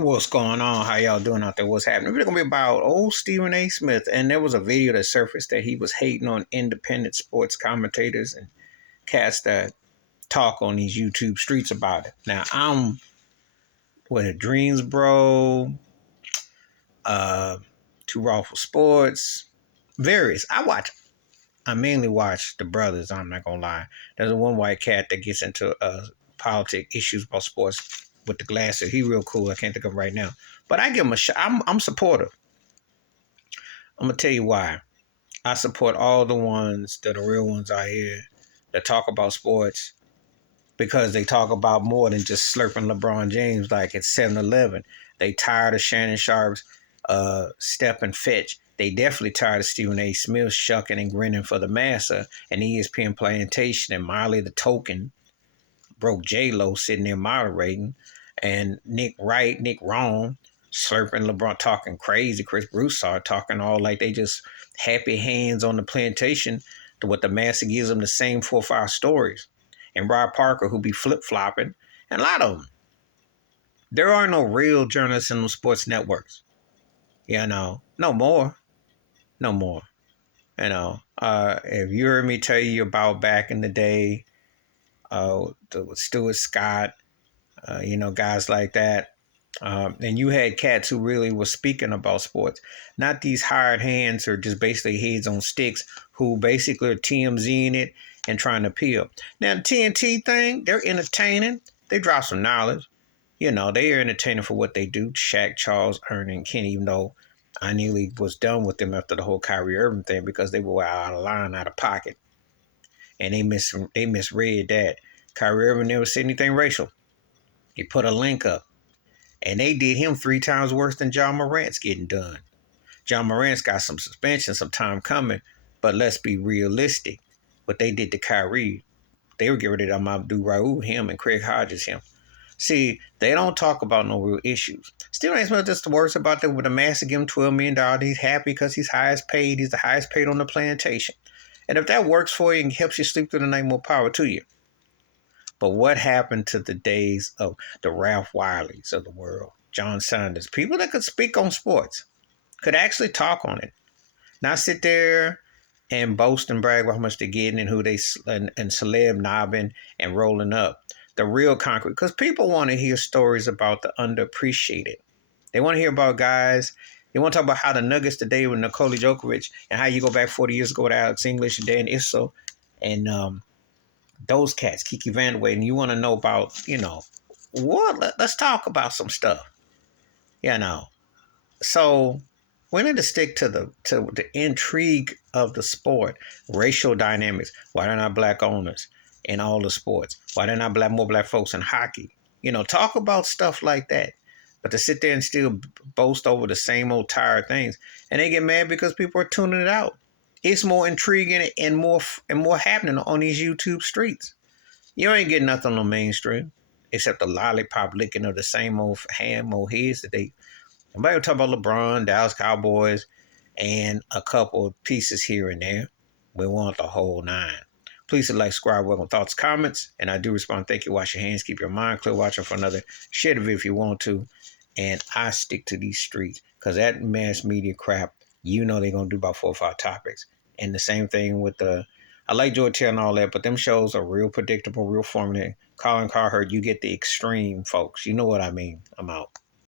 What's going on? How y'all doing out there? What's happening? We're gonna be about old Stephen A. Smith, and there was a video that surfaced that he was hating on independent sports commentators and cats that talk on these YouTube streets about it. Now I'm with Dreamsbro, uh, Too Raw for Sports, various. I mainly watch the brothers. I'm not gonna lie. There's one white cat that gets into politic issues about sports with the glasses. He real cool. I can't think of him right now, but I give him a shot. I'm supportive. I'm gonna tell you why. I support all the ones that are real ones out here that talk about sports because they talk about more than just slurping LeBron James like it's 7-Eleven. They tired of Shannon Sharp's step and fetch. They definitely tired of Stephen A. Smith shucking and grinning for the massa and ESPN Plantation and Miley the Token broke J-Lo sitting there moderating and Nick Right, Nick Wrong slurping LeBron talking crazy. Chris Broussard talking all like they just happy hands on the plantation to what the massa gives them the same 4 or 5 stories. And Rob Parker who be flip-flopping. And a lot of them. There are no real journalists in the sports networks. You know, no more. No more. You know, if you heard me tell you about back in the day, Stuart Scott, guys like that. And you had cats who really were speaking about sports, not these hired hands or just basically heads on sticks who basically are TMZing it and trying to appeal. Now, the TNT thing, they're entertaining. They drop some knowledge. You know, they are entertaining for what they do. Shaq, Charles, Ernie, and Kenny, even though I nearly was done with them after the whole Kyrie Irving thing because they were out of line, out of pocket. And they misread that. Kyrie Irving never said anything racial. He put a link up. And they did him 3 times worse than John Morant's getting done. John Morant's got some suspension, some time coming, but let's be realistic. What they did to Kyrie, they were getting rid of Abdul Raul, him, and Craig Hodges, him. See, they don't talk about no real issues. Stephen A. Smith just worries about that with a master give him $12 million. He's happy because he's highest paid. He's the highest paid on the plantation. And if that works for you and helps you sleep through the night, more power to you. But what happened to the days of the Ralph Wileys of the world, John Sanders, people that could speak on sports, could actually talk on it, not sit there and boast and brag about how much they're getting and who they and celeb knobbing and rolling up. The real concrete, because people want to hear stories about the underappreciated. They want to hear about guys. They want to talk about how the Nuggets today with Nikola Jokic and how you go back 40 years ago with Alex English and Dan Issel and those cats, Kiki Vandeweghe, and you want to know about, what? Let's talk about some stuff, So we need to stick to the intrigue of the sport, racial dynamics. Why are there not black owners in all the sports? Why are there not more black folks in hockey? Talk about stuff like that. But to sit there and still boast over the same old tired things, and they get mad because people are tuning it out. It's more intriguing and more happening on these YouTube streets. You ain't getting nothing on the mainstream except the lollipop licking of the same old heads that they. Nobody will talk about LeBron, Dallas Cowboys, and a couple of pieces here and there. We want the whole 9. Please like, subscribe, welcome thoughts, comments, and I do respond. Thank you. Wash your hands, keep your mind clear. Watching for another. Share the video if you want to, and I stick to these streets because that mass media crap. They're going to do about 4 or 5 topics. And the same thing with I like George Hill and all that, but them shows are real predictable, real formative. Colin Cowherd, you get the extreme, folks. You know what I mean. I'm out.